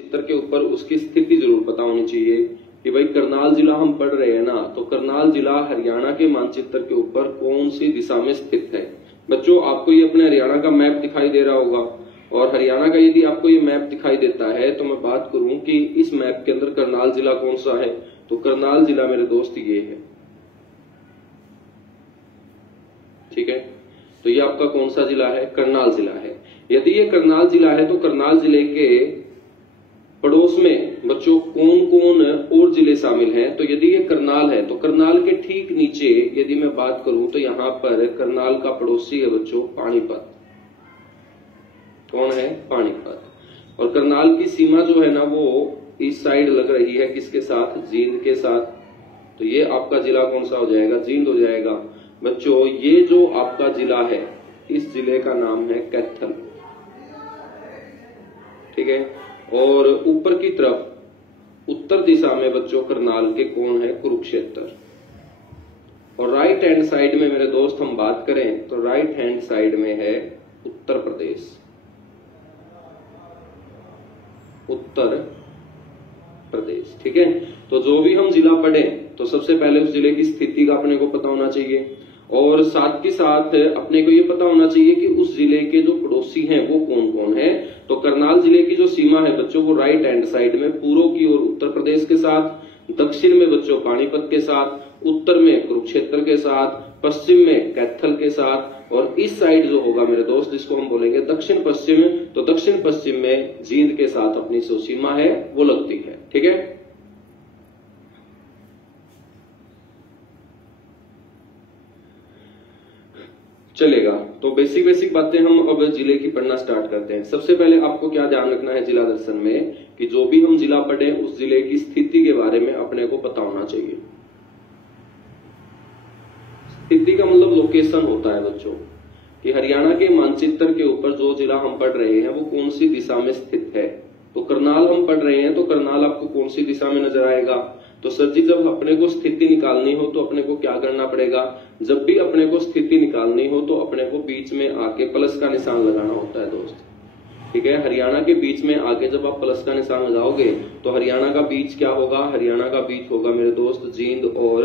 चित्र के ऊपर उसकी स्थिति जरूर पता होनी चाहिए कि भाई करनाल जिला हम पढ़ रहे हैं ना, तो करनाल जिला हरियाणा के मानचित्र के ऊपर कौन सी दिशा में स्थित है। बच्चों आपको ये अपने हरियाणा का मैप दिखाई दे रहा होगा, और हरियाणा का यदि आपको ये मैप दिखाई देता है तो मैं बात करूं कि इस मैप के अंदर करनाल जिला कौन सा है, तो करनाल जिला मेरे दोस्त ये है। ठीक है, तो ये आपका कौन सा जिला है, करनाल जिला है। यदि ये करनाल जिला है तो करनाल जिले के पड़ोस में बच्चों कौन कौन और जिले शामिल हैं, तो यदि ये करनाल है तो करनाल के ठीक नीचे यदि मैं बात करूं तो यहां पर करनाल का पड़ोसी है बच्चों पानीपत। कौन है, पानीपत। और करनाल की सीमा जो है ना वो इस साइड लग रही है किसके साथ, जींद के साथ। तो ये आपका जिला कौन सा हो जाएगा, जींद हो जाएगा। बच्चों ये जो आपका जिला है इस जिले का नाम है कैथल। ठीक है, और ऊपर की तरफ उत्तर दिशा में बच्चों करनाल के कौन है, कुरुक्षेत्र। और राइट हैंड साइड में मेरे दोस्त हम बात करें तो राइट हैंड साइड में है उत्तर प्रदेश। उत्तर प्रदेश। ठीक है, तो जो भी हम जिला पढ़े तो सबसे पहले उस जिले की स्थिति का अपने को पता होना चाहिए, और साथ के साथ अपने को ये पता होना चाहिए कि उस जिले के जो पड़ोसी हैं वो कौन कौन है। तो करनाल जिले की जो सीमा है बच्चों वो राइट हैंड साइड में पूर्व की ओर उत्तर प्रदेश के साथ, दक्षिण में बच्चों पानीपत के साथ, उत्तर में कुरुक्षेत्र के साथ, पश्चिम में कैथल के साथ, और इस साइड जो होगा मेरे दोस्त जिसको हम बोलेंगे दक्षिण पश्चिम, तो दक्षिण पश्चिम में जींद के साथ अपनी जो सीमा है वो लगती है। ठीक है, चलेगा। तो बेसिक बातें हम अब जिले की पढ़ना स्टार्ट करते हैं। सबसे पहले आपको क्या ध्यान रखना है जिला दर्शन में कि जो भी हम जिला पढ़े उस जिले की स्थिति के बारे में अपने को पता होना चाहिए। स्थिति का मतलब लोकेशन होता है बच्चों, कि हरियाणा के मानचित्र के ऊपर जो जिला हम पढ़ रहे हैं वो कौन सी दिशा में स्थित है। तो करनाल हम पढ़ रहे हैं तो करनाल आपको कौन सी दिशा में नजर आएगा, तो सर जी जब अपने को स्थिति निकालनी हो तो अपने को क्या करना पड़ेगा, जब भी अपने को स्थिति निकालनी हो तो अपने को बीच में आके प्लस का निशान लगाना होता है दोस्त। ठीक है, हरियाणा के बीच में आके जब आप प्लस का निशान लगाओगे तो हरियाणा का बीच क्या होगा, हरियाणा का बीच होगा मेरे दोस्त जींद और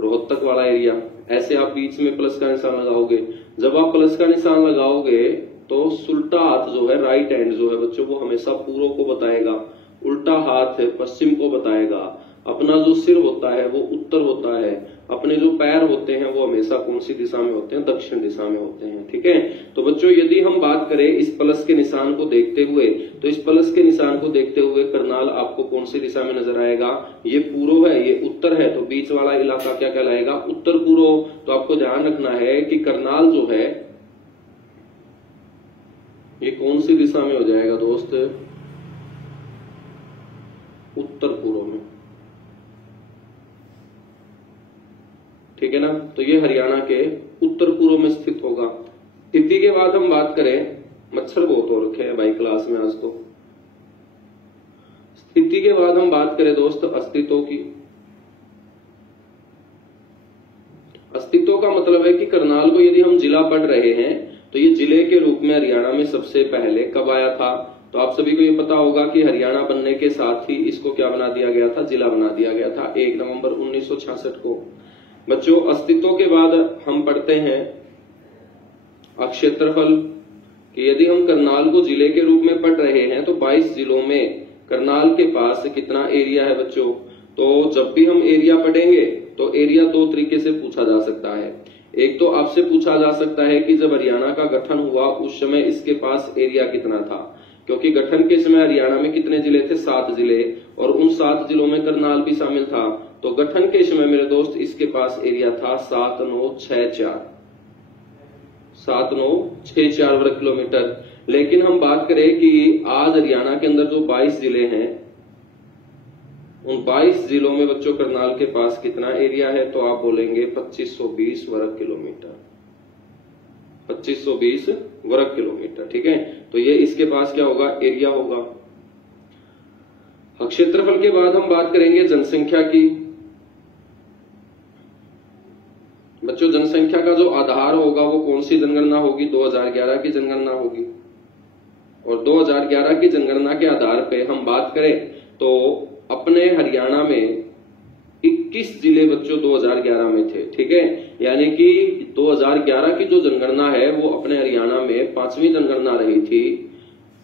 रोहतक वाला एरिया। ऐसे आप बीच में प्लस का निशान लगाओगे। जब आप प्लस का निशान लगाओगे तो उल्टा हाथ जो है, राइट हैंड जो है बच्चों वो हमेशा पूर्व को बताएगा, उल्टा हाथ पश्चिम को बताएगा, अपना जो सिर होता है वो उत्तर होता है, अपने जो पैर होते हैं वो हमेशा कौन सी दिशा में होते हैं, दक्षिण दिशा में होते हैं। ठीक है, तो बच्चों यदि हम बात करें इस प्लस के निशान को देखते हुए, तो इस प्लस के निशान को देखते हुए करनाल आपको कौन सी दिशा में नजर आएगा, ये पूर्व है, ये उत्तर है, तो बीच वाला इलाका क्या कहलाएगा, उत्तर पूर्व। तो आपको ध्यान रखना है कि करनाल जो है ये कौन सी दिशा में हो जाएगा दोस्त, उत्तर पूर्व में। ठीक है ना, तो ये हरियाणा के उत्तर पूर्व में स्थित होगा। स्थिति के बाद हम बात करें, मच्छर बहुत हो रखे हैं भाई क्लास में आज तो। स्थिति के बाद हम बात करें दोस्त अस्तित्व की। अस्तित्व का मतलब है कि करनाल को यदि हम जिला पढ़ रहे हैं तो ये जिले के रूप में हरियाणा में सबसे पहले कब आया था। तो आप सभी को ये पता होगा कि हरियाणा बनने के साथ ही इसको क्या बना दिया गया था, जिला बना दिया गया था 1 नवंबर 1966 को। बच्चों अस्तित्व के बाद हम पढ़ते हैं क्षेत्रफल, कि यदि हम करनाल को जिले के रूप में पढ़ रहे हैं तो 22 जिलों में करनाल के पास कितना एरिया है बच्चों। तो जब भी हम एरिया पढ़ेंगे तो एरिया दो तरीके से पूछा जा सकता है। एक तो आपसे पूछा जा सकता है कि जब हरियाणा का गठन हुआ उस समय इसके पास एरिया कितना था, क्योंकि गठन के समय हरियाणा में कितने जिले थे, 7 जिले, और उन 7 जिलों में करनाल भी शामिल था। तो गठन के समय मेरे दोस्त इसके पास एरिया था 7964 वर्ग किलोमीटर। लेकिन हम बात करें कि आज हरियाणा के अंदर जो 22 जिले हैं उन 22 जिलों में बच्चों करनाल के पास कितना एरिया है, तो आप बोलेंगे 2520 वर्ग किलोमीटर। 2520 वर्ग किलोमीटर। ठीक है, तो ये इसके पास क्या होगा, एरिया होगा। क्षेत्रफल के बाद हम बात करेंगे जनसंख्या की। बच्चों जनसंख्या का जो आधार होगा वो कौन सी जनगणना होगी, 2011 की जनगणना होगी। और 2011 की जनगणना के आधार पे हम बात करें तो अपने हरियाणा में 21 जिले बच्चों 2011 में थे, ठीक है। यानी कि 2011 की जो जनगणना है वो अपने हरियाणा में 5वीं जनगणना रही थी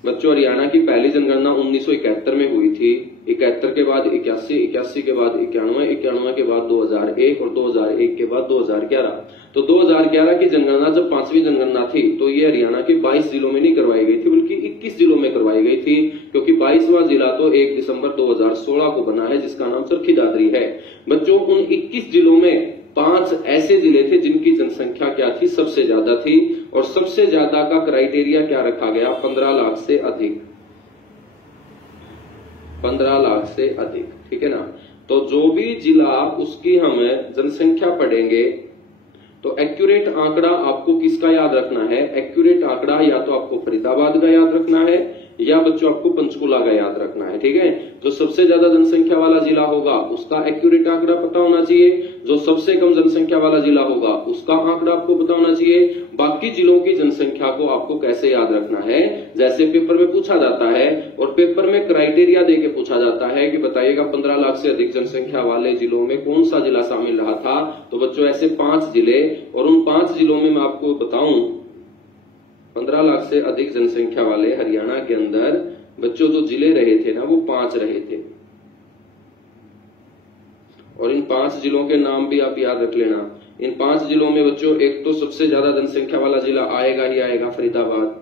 बच्चों। हरियाणा की पहली जनगणना 1971 में हुई थी, 71 के बाद 81, 81 के बाद 91, 91 के बाद 2001 और 2001 के बाद 2011। तो 2011 की जनगणना जब 5वीं जनगणना थी तो ये हरियाणा के 22 जिलों में नहीं करवाई गई थी बल्कि 21 जिलों में करवाई गई थी, क्योंकि 22वां जिला तो 1 दिसंबर 2016 को बना है जिसका नाम चरखी दादरी है। बच्चों उन 21 जिलों में 5 ऐसे जिले थे जिनकी जनसंख्या क्या थी, सबसे ज्यादा थी, और सबसे ज्यादा का क्राइटेरिया क्या रखा गया, 15 लाख से अधिक, 15 लाख से अधिक, ठीक है ना। तो जो भी जिला उसकी हम जनसंख्या पढ़ेंगे तो एक्यूरेट आंकड़ा आपको किसका याद रखना है, एक्यूरेट आंकड़ा या तो आपको फरीदाबाद का याद रखना है या बच्चों आपको पंचकुला का याद रखना है, ठीक है। जो सबसे ज्यादा जनसंख्या वाला जिला होगा उसका एक्यूरेट आंकड़ा पता होना चाहिए, जो सबसे कम जनसंख्या वाला जिला होगा उसका आंकड़ा आपको पता होना चाहिए। बाकी जिलों की जनसंख्या को आपको कैसे याद रखना है, जैसे पेपर में पूछा जाता है और पेपर में क्राइटेरिया देके पूछा जाता है कि बताइएगा 15 लाख से अधिक जनसंख्या वाले जिलों में कौन सा जिला शामिल रहा था। तो बच्चों ऐसे 5 जिले, और उन 5 जिलों में मैं आपको बताऊं 15 लाख से अधिक जनसंख्या वाले हरियाणा के अंदर बच्चों जो जिले रहे थे ना वो 5 रहे थे, और इन 5 जिलों के नाम भी आप याद रख लेना। इन 5 जिलों में बच्चों एक तो सबसे ज्यादा जनसंख्या वाला जिला आएगा ही आएगा फरीदाबाद,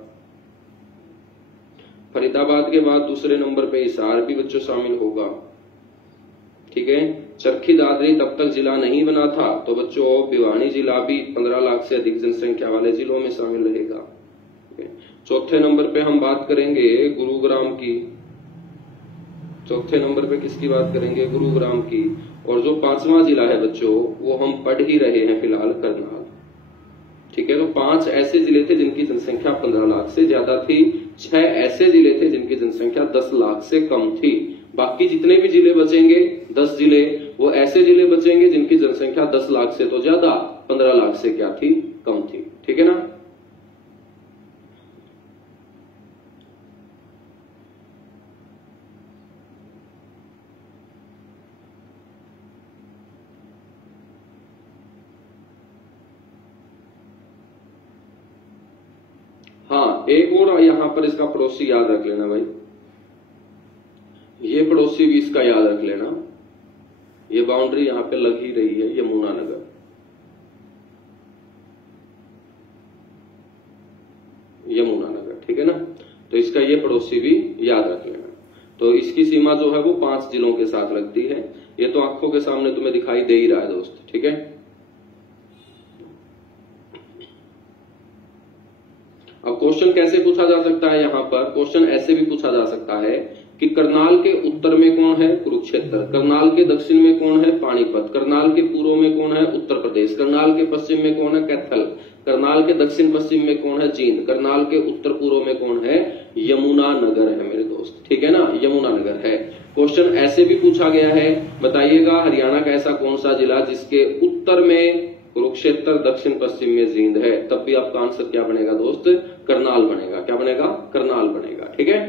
फरीदाबाद के बाद दूसरे नंबर पे हिसार भी बच्चों शामिल होगा, ठीक है। चरखी दादरी तब तक जिला नहीं बना था तो बच्चों भिवानी जिला भी 15 लाख से अधिक जनसंख्या वाले जिलों में शामिल रहेगा। चौथे नंबर पे हम बात करेंगे गुरुग्राम की, चौथे नंबर पे किसकी बात करेंगे, गुरुग्राम की। और जो 5वां जिला है बच्चों वो हम पढ़ ही रहे हैं फिलहाल, करनाल, ठीक है। तो 5 ऐसे जिले थे जिनकी जनसंख्या 15 लाख से ज्यादा थी, 6 ऐसे जिले थे जिनकी जनसंख्या 10 लाख से कम थी। बाकी जितने भी जिले बचेंगे 10 जिले वो ऐसे जिले बचेंगे जिनकी जनसंख्या 10 लाख से तो ज्यादा, 15 लाख से क्या थी, कम थी, ठीक है ना। हाँ, एक और यहां पर इसका पड़ोसी याद रख लेना भाई, ये पड़ोसी भी इसका याद रख लेना। ये बाउंड्री यहां पे लग ही रही है, यमुनानगर, यमुनानगर, ठीक है ना। तो इसका ये पड़ोसी भी याद रख लेना। तो इसकी सीमा जो है वो 5 जिलों के साथ लगती है। ये तो आंखों के सामने तुम्हें दिखाई दे ही रहा है दोस्त, ठीक है। अब क्वेश्चन कैसे पूछा जा सकता है, यहां पर क्वेश्चन ऐसे भी पूछा जा सकता है कि करनाल के उत्तर में कौन है, कुरुक्षेत्र। करनाल के दक्षिण में कौन है, पानीपत। करनाल के पूर्व में कौन है, उत्तर प्रदेश। करनाल के पश्चिम में कौन है, कैथल। करनाल के दक्षिण पश्चिम में कौन है, जींद। करनाल के उत्तर पूर्व में कौन है, यमुनानगर है मेरे दोस्त, ठीक है ना, यमुनानगर है। क्वेश्चन ऐसे भी पूछा गया है, बताइएगा हरियाणा का ऐसा कौन सा जिला जिसके उत्तर में कुरुक्षेत्र, दक्षिण पश्चिम में जींद है। तब भी आपका आंसर क्या बनेगा दोस्त, करनाल बनेगा। क्या बनेगा, करनाल बनेगा, ठीक है।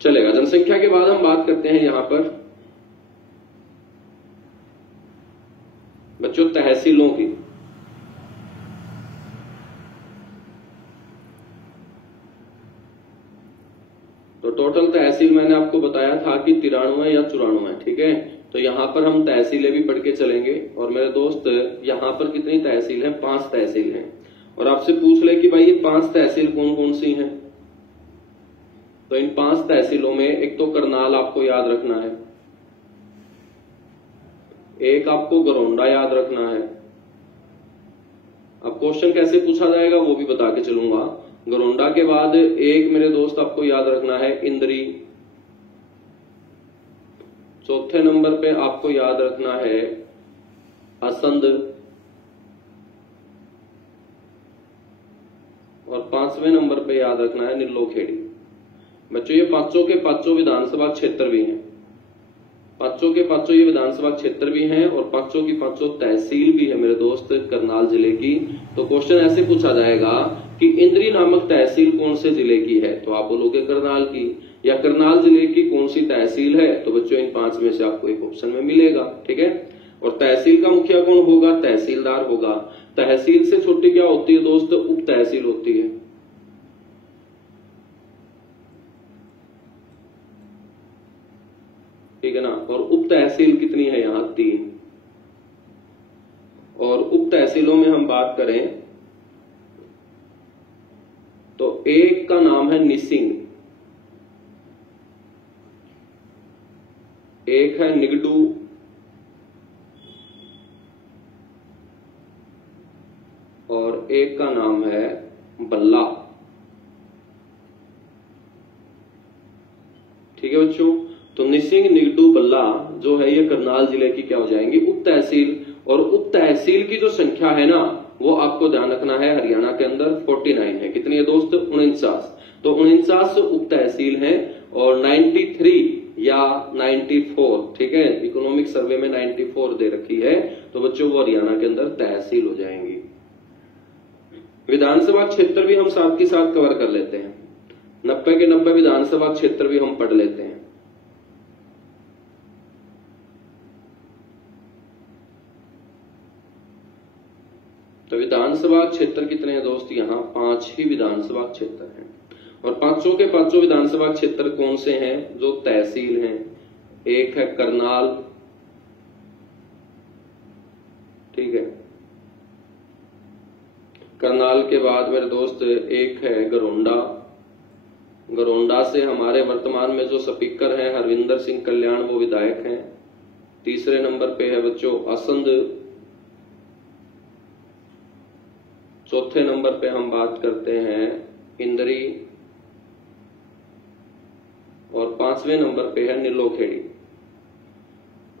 चलेगा। जनसंख्या के बाद हम बात करते हैं यहां पर बच्चों तहसीलों की। तो टोटल तहसील मैंने आपको बताया था कि 93 या 94, ठीक है। तो यहां पर हम तहसीलें भी पढ़ के चलेंगे। और मेरे दोस्त यहां पर कितनी तहसील हैं, 5 तहसील हैं। और आपसे पूछ ले कि भाई ये 5 तहसील कौन कौन सी हैं, तो इन 5 तहसीलों में एक तो करनाल आपको याद रखना है, एक आपको गरौंडा याद रखना है। अब क्वेश्चन कैसे पूछा जाएगा वो भी बता के चलूंगा। गरौंडा के बाद एक मेरे दोस्त आपको याद रखना है इंद्री। चौथे नंबर पे आपको याद रखना है असंध। और 5वें नंबर पे याद रखना है नीलोखेड़ी। बच्चों ये पांचों के पांचों विधानसभा क्षेत्र भी हैं, पांचों के पांचों ये विधानसभा क्षेत्र भी हैं और पांचों की पांचों तहसील भी है मेरे दोस्त करनाल जिले की। तो क्वेश्चन ऐसे पूछा जाएगा कि इंद्री नामक तहसील कौन से जिले की है, तो आप बोलोगे करनाल की। या करनाल जिले की कौन सी तहसील है, तो बच्चों इन 5 में से आपको एक ऑप्शन में मिलेगा। ठीक है, और तहसील का मुखिया कौन होगा, तहसीलदार होगा। तहसील से छोटी क्या होती है दोस्त, उप तहसील होती है। ठीक है ना, और उप तहसील कितनी है यहां, 3। और उप तहसीलों में हम बात करें तो एक का नाम है निसिंग, एक है निगडू, और एक का नाम है बल्ला। ठीक है बच्चों, तो निसिंग, निगडू, बल्ला जो है ये करनाल जिले की क्या हो जाएंगी, उप तहसील। और उप तहसील की जो संख्या है ना वो आपको ध्यान रखना है, हरियाणा के अंदर 49 है। कितनी है दोस्त, 49। तो 49 उप तहसील है और 93 या 94, ठीक है, इकोनॉमिक सर्वे में 94 दे रखी है, तो बच्चों वो हरियाणा के अंदर तहसील हो जाएंगी। विधानसभा क्षेत्र भी हम साथ के साथ कवर कर लेते हैं, 90 के 90 विधानसभा क्षेत्र भी हम पढ़ लेते हैं। तो विधानसभा क्षेत्र कितने हैं दोस्त, यहां 5 ही विधानसभा क्षेत्र हैं। और पांचों के पांचों विधानसभा क्षेत्र कौन से हैं, जो तहसील हैं। एक है करनाल, ठीक है, करनाल के बाद मेरे दोस्त एक है गरोंडा। गरोंडा से हमारे वर्तमान में जो स्पीकर हैं हरविंदर सिंह कल्याण, वो विधायक हैं। तीसरे नंबर पे है बच्चों असंध। चौथे नंबर पे हम बात करते हैं इंदरी, और 5वें नंबर पे है नीलोखेड़ी।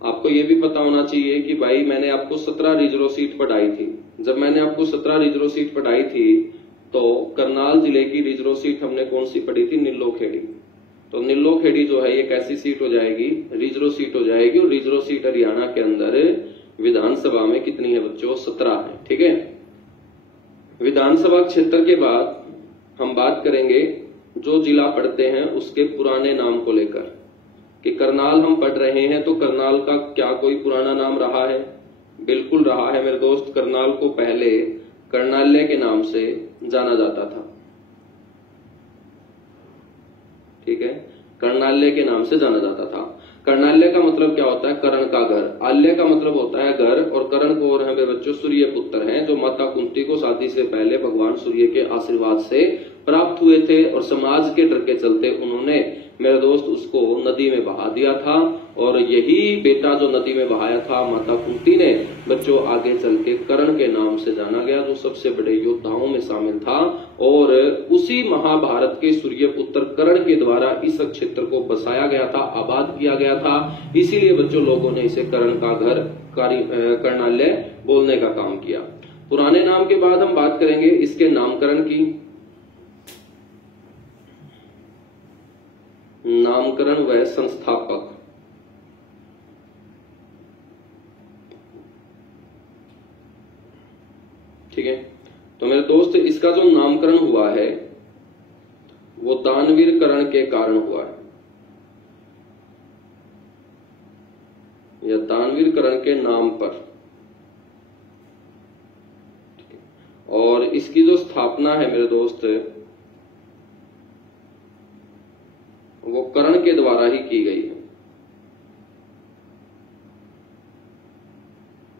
आपको यह भी पता होना चाहिए कि भाई मैंने आपको 17 रिजर्व सीट पढ़ाई थी। जब मैंने आपको 17 रिजर्व सीट पढ़ाई थी तो करनाल जिले की रिजर्व सीट हमने कौन सी पढ़ी थी, नीलोखेड़ी। तो नीलोखेड़ी जो है ये कैसी सीट हो जाएगी, रिजर्व सीट हो जाएगी। और रिजर्व सीट हरियाणा के अंदर विधानसभा में कितनी है बच्चों, 17 है। ठीक है, विधानसभा क्षेत्र के बाद हम बात करेंगे जो जिला पढ़ते हैं उसके पुराने नाम को लेकर, कि करनाल हम पढ़ रहे हैं तो करनाल का क्या कोई पुराना नाम रहा है, बिल्कुल रहा है मेरे दोस्त। करनाल को पहले कर्णाल्य के नाम से जाना जाता था। ठीक है, कर्णाल्य के नाम से जाना जाता था। कर्णाल्य का मतलब क्या होता है, कर्ण का घर। आल्य का मतलब होता है घर, और कर्ण को और हमें बच्चों सूर्य पुत्र हैं, जो माता कुंती को शादी से पहले भगवान सूर्य के आशीर्वाद से प्राप्त हुए थे। और समाज के डर के चलते उन्होंने मेरे दोस्त उसको नदी में बहा दिया था, और यही बेटा जो नदी में बहाया था माता कुंती ने, बच्चों आगे चल के कर्ण के नाम से जाना गया, जो सबसे बड़े योद्धाओं में शामिल था। और उसी महाभारत के सूर्य पुत्र कर्ण के द्वारा इस क्षेत्र को बसाया गया था, आबाद किया गया था। इसीलिए बच्चों लोगों ने इसे कर्ण का घर, कर्णाल्य बोलने का काम किया। पुराने नाम के बाद हम बात करेंगे इसके नामकरण की। नामकरण व संस्थापक। ठीक है, तो मेरे दोस्त इसका जो नामकरण हुआ है वो दानवीर कर्ण के कारण हुआ है, या दानवीर कर्ण के नाम पर। और इसकी जो स्थापना है मेरे दोस्त वो कर्ण के द्वारा ही की गई है।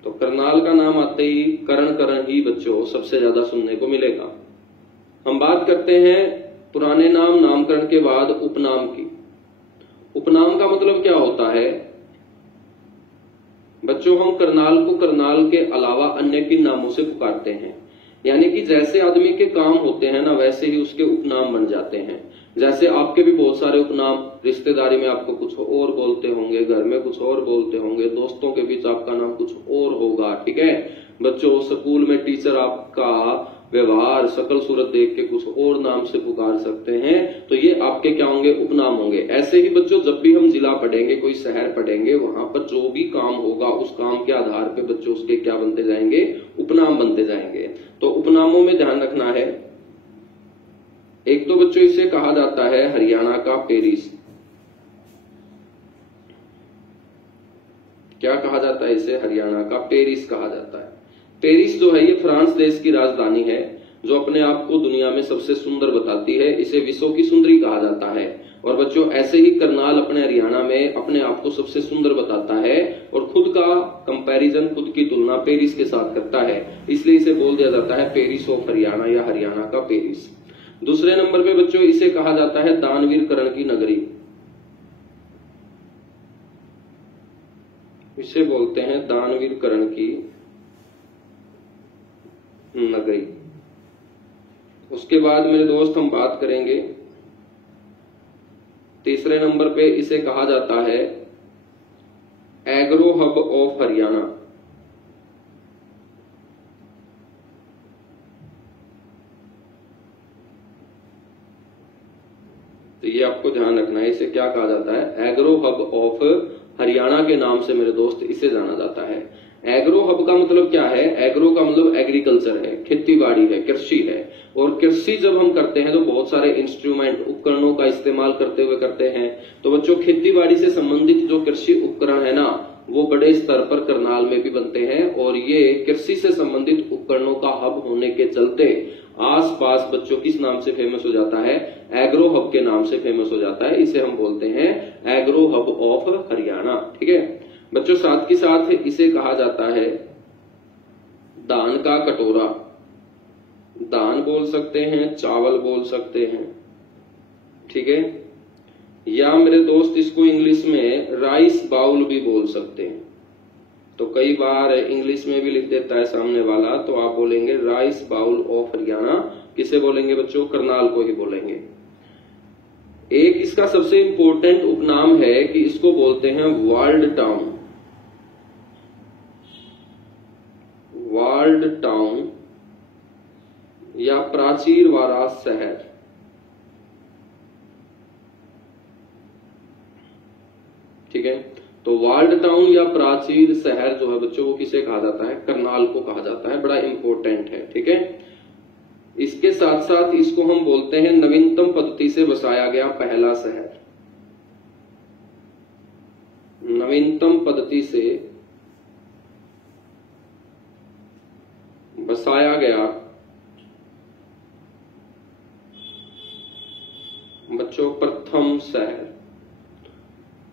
तो करनाल का नाम आते ही कर्ण ही बच्चों सबसे ज्यादा सुनने को मिलेगा। हम बात करते हैं पुराने नाम नामकरण के बाद उपनाम की। उपनाम का मतलब क्या होता है बच्चों, हम करनाल को करनाल के अलावा अन्य किन नामों से पुकारते हैं। यानी कि जैसे आदमी के काम होते हैं ना, वैसे ही उसके उपनाम बन जाते हैं। जैसे आपके भी बहुत सारे उपनाम, रिश्तेदारी में आपको कुछ और बोलते होंगे, घर में कुछ और बोलते होंगे, दोस्तों के बीच आपका नाम कुछ और होगा। ठीक है बच्चों, स्कूल में टीचर आपका व्यवहार, शकल सूरत देख के कुछ और नाम से पुकार सकते हैं, तो ये आपके क्या होंगे, उपनाम होंगे। ऐसे ही बच्चों जब भी हम जिला पढ़ेंगे, कोई शहर पढ़ेंगे, वहां पर जो भी काम होगा उस काम के आधार पे बच्चों उसके क्या बनते जाएंगे, उपनाम बनते जाएंगे। तो उपनामों में ध्यान रखना है, एक तो बच्चों इसे कहा जाता है हरियाणा का पेरिस। क्या कहा जाता है इसे, हरियाणा का पेरिस कहा जाता है। पेरिस जो है ये फ्रांस देश की राजधानी है, जो अपने आप को दुनिया में सबसे सुंदर बताती है। इसे विश्व की सुंदरी कहा जाता है। और बच्चों ऐसे ही करनाल अपने हरियाणा में अपने आप को सबसे सुंदर बताता है और खुद का कंपैरिजन, खुद की तुलना पेरिस के साथ करता है, इसलिए इसे बोल दिया जाता है पेरिस ऑफ हरियाणा या हरियाणा का पेरिस। दूसरे नंबर पे बच्चों इसे कहा जाता है दानवीर कर्ण की नगरी। इसे बोलते हैं दानवीर कर्ण की नगरी। उसके बाद मेरे दोस्त हम बात करेंगे तीसरे नंबर पे, इसे कहा जाता है एग्रो हब ऑफ हरियाणा। तो ये आपको ध्यान रखना है, इसे क्या कहा जाता है, एग्रो हब ऑफ हरियाणा के नाम से मेरे दोस्त इसे जाना जाता है। एग्रो हब का मतलब क्या है, एग्रो का मतलब एग्रीकल्चर है, खेती बाड़ी है, कृषि है। और कृषि जब हम करते हैं तो बहुत सारे इंस्ट्रूमेंट, उपकरणों का इस्तेमाल करते हुए करते हैं। तो बच्चों खेती बाड़ी से संबंधित जो कृषि उपकरण है ना, वो बड़े स्तर पर करनाल में भी बनते हैं। और ये कृषि से संबंधित उपकरणों का हब होने के चलते आसपास बच्चों किस नाम से फेमस हो जाता है, एग्रो हब के नाम से फेमस हो जाता है। इसे हम बोलते हैं एग्रो हब ऑफ हरियाणा। ठीक है बच्चों, साथ ही साथ इसे कहा जाता है दान का कटोरा। दान बोल सकते हैं, चावल बोल सकते हैं, ठीक है, या मेरे दोस्त इसको इंग्लिश में राइस बाउल भी बोल सकते हैं। तो कई बार इंग्लिश में भी लिख देता है सामने वाला, तो आप बोलेंगे राइस बाउल ऑफ हरियाणा। किसे बोलेंगे बच्चों, करनाल को ही बोलेंगे। एक इसका सबसे इंपॉर्टेंट उपनाम है कि इसको बोलते हैं वर्ल्ड टाउन। वर्ल्ड टाउन या प्राचीर वाला शहर। ठीक है, तो वर्ल्ड टाउन या प्राचीर शहर जो है बच्चों, वो किसे कहा जाता है, करनाल को कहा जाता है। बड़ा इंपॉर्टेंट है। ठीक है, इसके साथ साथ इसको हम बोलते हैं नवीनतम पद्धति से बसाया गया पहला शहर। नवीनतम पद्धति से बसाया गया बच्चों प्रथम शहर।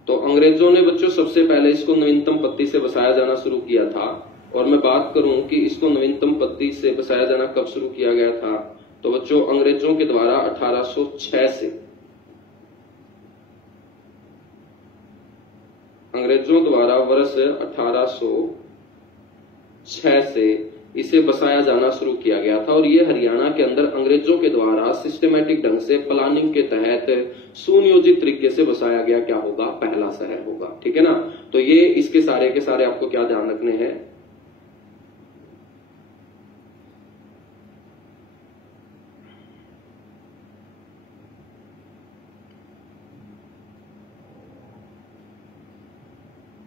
तो अंग्रेजों ने बच्चों सबसे पहले इसको नवीनतम पद्धति से बसाया जाना शुरू किया था। और मैं बात करूं कि इसको नवीनतम पद्धति से बसाया जाना कब शुरू किया गया था, तो बच्चों अंग्रेजों के द्वारा 1806 से, अंग्रेजों द्वारा वर्ष 1806 से इसे बसाया जाना शुरू किया गया था। और ये हरियाणा के अंदर अंग्रेजों के द्वारा सिस्टमैटिक ढंग से प्लानिंग के तहत सुनियोजित तरीके से बसाया गया क्या होगा, पहला शहर होगा। ठीक है ना, तो ये इसके सारे के सारे आपको क्या ध्यान रखने हैं,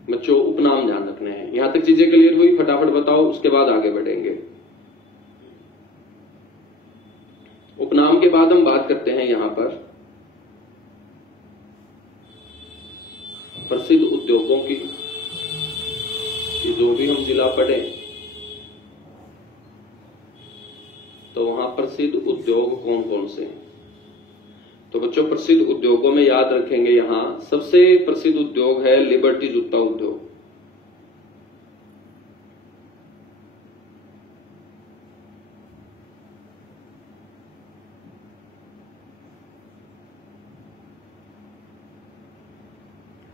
बच्चों उपनाम ध्यान रखने हैं। यहां तक चीजें क्लियर हुई, फटाफट बताओ, उसके बाद आगे बढ़ेंगे। उपनाम के बाद हम बात करते हैं यहां पर प्रसिद्ध उद्योगों की, कि जो भी हम जिला पढ़े तो वहां प्रसिद्ध उद्योग कौन कौन से हैं। तो बच्चों प्रसिद्ध उद्योगों में याद रखेंगे, यहां सबसे प्रसिद्ध उद्योग है लिबर्टी जूता उद्योग।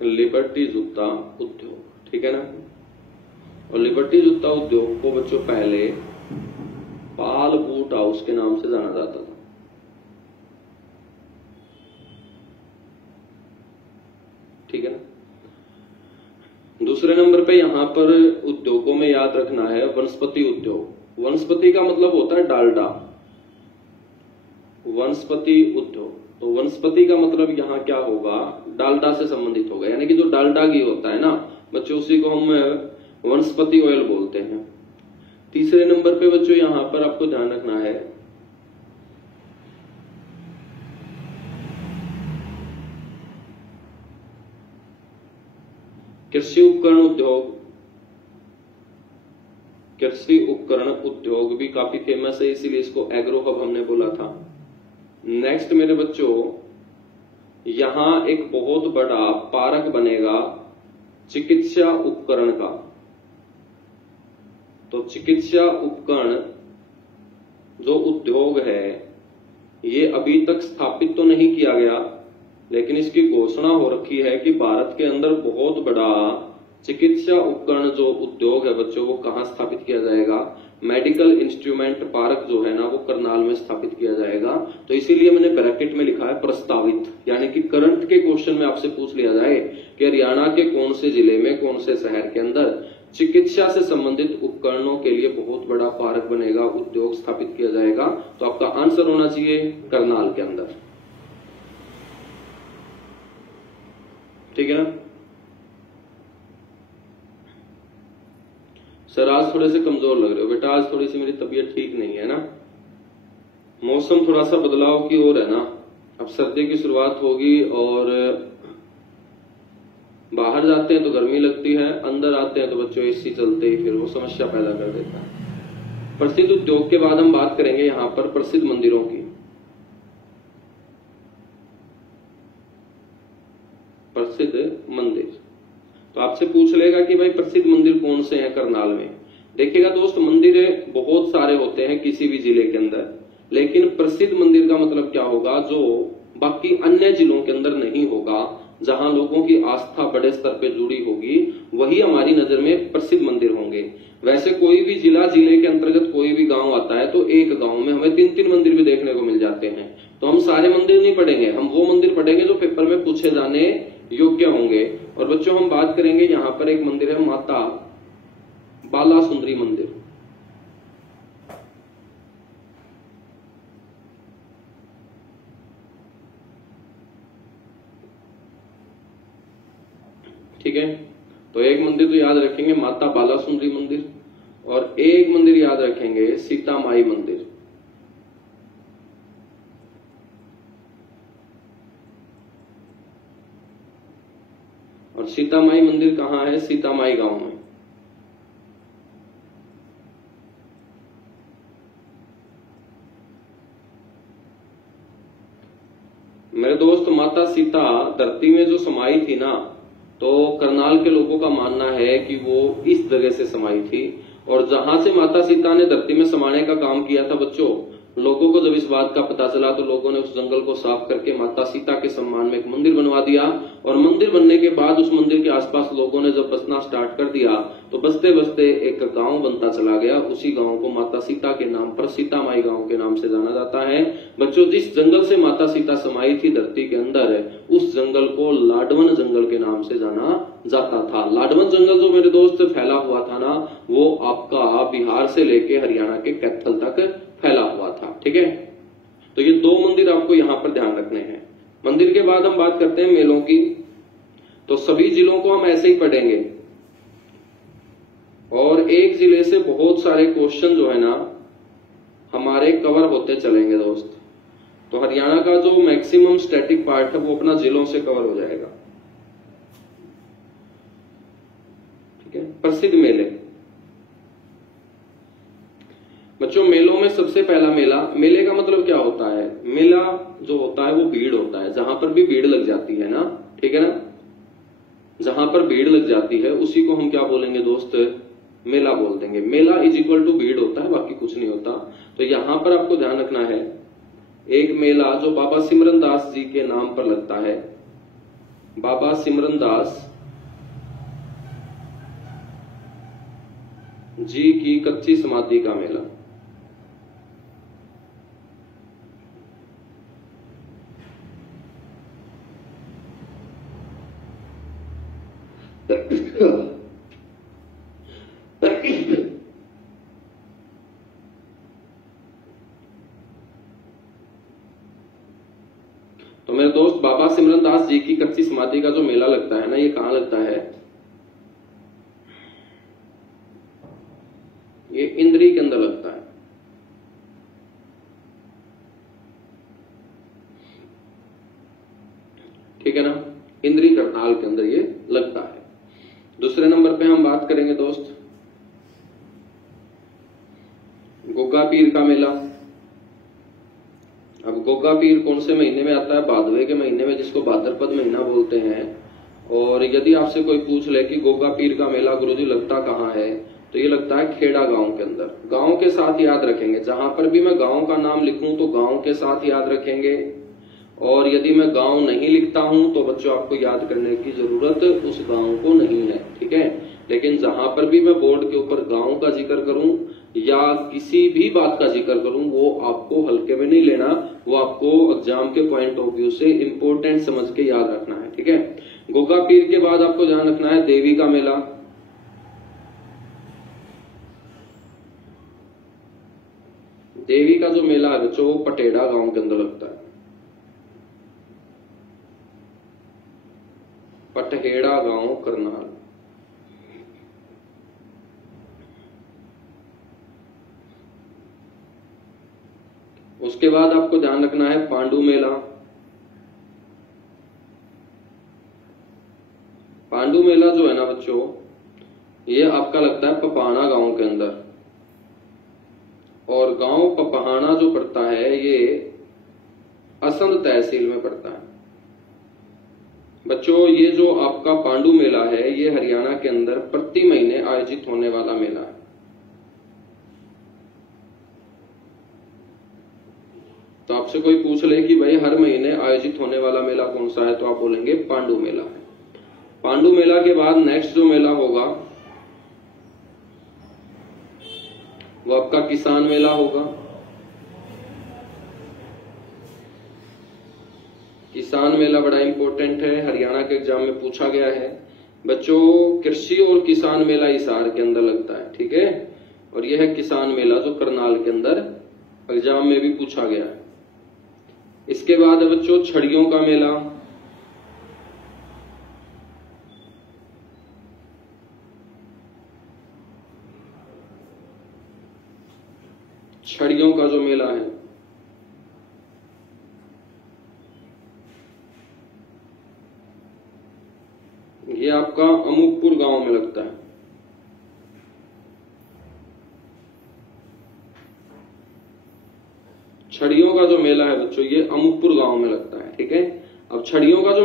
लिबर्टी जूता उद्योग, ठीक है ना। और लिबर्टी जूता उद्योग को बच्चों पहले पाल बूट हाउस के नाम से जाना जाता था। ठीक है ना। दूसरे नंबर पे यहां पर उद्योगों में याद रखना है वनस्पति उद्योग। वनस्पति का मतलब होता है डालडा। वनस्पति उद्योग। तो वनस्पति का मतलब यहाँ क्या होगा, डालडा से संबंधित होगा, यानी कि जो डालडा घी होता है ना बच्चों, उसी को हम वनस्पति ऑयल बोलते हैं। तीसरे नंबर पे बच्चों यहाँ पर आपको ध्यान रखना है कृषि उपकरण उद्योग। कृषि उपकरण उद्योग भी काफी फेमस है, इसीलिए इसको एग्रो हब हमने बोला था। नेक्स्ट मेरे बच्चों, यहां एक बहुत बड़ा पार्क बनेगा चिकित्सा उपकरण का। तो चिकित्सा उपकरण जो उद्योग है ये अभी तक स्थापित तो नहीं किया गया, लेकिन इसकी घोषणा हो रखी है कि भारत के अंदर बहुत बड़ा चिकित्सा उपकरण जो उद्योग है बच्चों वो कहां स्थापित किया जाएगा, मेडिकल इंस्ट्रूमेंट पार्क जो है ना वो करनाल में स्थापित किया जाएगा। तो इसीलिए मैंने ब्रैकेट में लिखा है प्रस्तावित, यानी कि करंट के क्वेश्चन में आपसे पूछ लिया जाए कि हरियाणा के कौन से जिले में कौन से शहर के अंदर चिकित्सा से संबंधित उपकरणों के लिए बहुत बड़ा पार्क बनेगा, उद्योग स्थापित किया जाएगा, तो आपका आंसर होना चाहिए करनाल के अंदर। ठीक है ना सर, आज थोड़े से कमजोर लग रहे हो बेटा, आज थोड़ी सी मेरी तबीयत ठीक नहीं है ना, मौसम थोड़ा सा बदलाव की ओर है ना, अब सर्दी की शुरुआत होगी और बाहर जाते हैं तो गर्मी लगती है, अंदर आते हैं तो बच्चों एसी चलते ही फिर वो समस्या पैदा कर देता है। प्रसिद्ध उद्योग के बाद हम बात करेंगे यहां पर प्रसिद्ध मंदिरों की। प्रसिद्ध मंदिर, तो आपसे पूछ लेगा कि भाई प्रसिद्ध मंदिर कौन से हैं करनाल में। देखिएगा दोस्त, मंदिर बहुत सारे होते हैं किसी भी जिले के अंदर, लेकिन प्रसिद्ध मंदिर का मतलब क्या होगा, जो बाकी अन्य जिलों के अंदर नहीं होगा, जहां लोगों की आस्था बड़े स्तर पे जुड़ी होगी, वही हमारी नजर में प्रसिद्ध मंदिर होंगे। वैसे कोई भी जिले के अंतर्गत कोई भी गांव आता है तो एक गांव में हमें 3-3 मंदिर भी देखने को मिल जाते हैं। तो हम सारे मंदिर नहीं पढ़ेंगे, हम वो मंदिर पढ़ेंगे जो पेपर में पूछे जाने योग्य होंगे। और बच्चों हम बात करेंगे यहां पर एक मंदिर है माता बाला सुंदरी मंदिर। ठीक है, तो एक मंदिर तो याद रखेंगे माता बाला सुंदरी मंदिर, और एक मंदिर याद रखेंगे सीता माई मंदिर। और सीता माई मंदिर कहां है, सीता माई गांव में। मेरे दोस्त, माता सीता धरती में जो समाई थी ना, तो करनाल के लोगों का मानना है कि वो इस जगह से समाई थी। और जहां से माता सीता ने धरती में समाने का काम किया था बच्चों, लोगों को जब इस बात का पता चला तो लोगों ने उस जंगल को साफ करके माता सीता के सम्मान में एक मंदिर बनवा दिया। और मंदिर बनने के बाद उस मंदिर के आसपास लोगों ने जब बसना स्टार्ट कर दिया तो बसते बसते एक गांव बनता चला गया। उसी गांव को माता सीता के नाम पर सीता माई गांव के नाम से जाना जाता है। बच्चों, जिस जंगल से माता सीता समाई थी धरती के अंदर, उस जंगल को लाडवन जंगल के नाम से जाना जाता था। लाडवन जंगल जो मेरे दोस्त फैला हुआ था ना, वो आपका बिहार से लेके हरियाणा के कैथल तक फैला हुआ था। ठीक है, तो ये 2 मंदिर आपको यहां पर ध्यान रखने हैं। मंदिर के बाद हम बात करते हैं मेलों की। तो सभी जिलों को हम ऐसे ही पढ़ेंगे और एक जिले से बहुत सारे क्वेश्चन जो है ना हमारे कवर होते चलेंगे दोस्त। तो हरियाणा का जो मैक्सिमम स्टैटिक पार्ट है वो अपना जिलों से कवर हो जाएगा। ठीक है, प्रसिद्ध मेले। बच्चों, मेलों में सबसे पहला मेले का मतलब क्या होता है, मेला जो होता है वो भीड़ होता है, जहां पर भी भीड़ लग जाती है ना। ठीक है ना, जहां पर भीड़ लग जाती है उसी को हम क्या बोलेंगे दोस्त, मेला बोल देंगे। मेला इज इक्वल टू भीड़ होता है, बाकी कुछ नहीं होता। तो यहां पर आपको ध्यान रखना है, एक मेला जो बाबा सिमरन दास जी के नाम पर लगता है, बाबा सिमरन दास जी की कच्ची समाधि का मेला। तो मेरे दोस्त बाबा सिमरन दास जी की कच्ची समाधि का जो मेला लगता है ना, ये कहाँ लगता है? ये इंद्री के अंदर लगता है। ठीक है ना, इंद्री करनाल के अंदर ये लगता है। दूसरे नंबर पे हम बात करेंगे दोस्त गोगा पीर का मेला। अब गोगा पीर कौन से महीने में आता है? भादवे के महीने में, जिसको भाद्रपद महीना बोलते हैं। और यदि आपसे कोई पूछ ले कि गोगा पीर का मेला गुरुजी लगता कहाँ है, तो ये लगता है खेड़ा गांव के अंदर। गांव के साथ याद रखेंगे, जहां पर भी मैं गांव का नाम लिखूं तो गांव के साथ याद रखेंगे। और यदि मैं गांव नहीं लिखता हूं तो बच्चों आपको याद करने की जरूरत उस गांव को नहीं है। ठीक है, लेकिन जहां पर भी मैं बोर्ड के ऊपर गांव का जिक्र करूं या किसी भी बात का जिक्र करूं, वो आपको हल्के में नहीं लेना, वो आपको एग्जाम के पॉइंट ऑफ व्यू से इंपॉर्टेंट समझ के याद रखना है। ठीक है, गोगा पीर के बाद आपको ध्यान रखना है देवी का मेला। देवी का जो मेला है बच्चों, वो पटेड़ा गांव के अंदर लगता है। पटहेड़ा गांव, करनाल। उसके बाद आपको ध्यान रखना है पांडु मेला। पांडु मेला जो है ना बच्चों, ये आपका लगता है पपाना गांव के अंदर। और गांव पपहाना जो पड़ता है ये असंध तहसील में पड़ता है। बच्चों ये जो आपका पांडु मेला है, ये हरियाणा के अंदर प्रति महीने आयोजित होने वाला मेला है। तो आपसे कोई पूछ ले कि भाई हर महीने आयोजित होने वाला मेला कौन सा है, तो आप बोलेंगे पांडु मेला है। पांडु मेला के बाद नेक्स्ट जो मेला होगा वो आपका किसान मेला होगा। किसान मेला बड़ा इंपॉर्टेंट है, हरियाणा के एग्जाम में पूछा गया है बच्चों। कृषि और किसान मेला हिसार के अंदर लगता है। ठीक है, और यह है किसान मेला जो करनाल के अंदर एग्जाम में भी पूछा गया है। इसके बाद है बच्चों छड़ियों का मेला। छड़ियों का जो मेला है ये आपका अमूकपुर गांव में लगता है। छड़ियों का जो मेला है बच्चों, ये अमूकपुर गांव में लगता है। ठीक है, अब छड़ियों का जो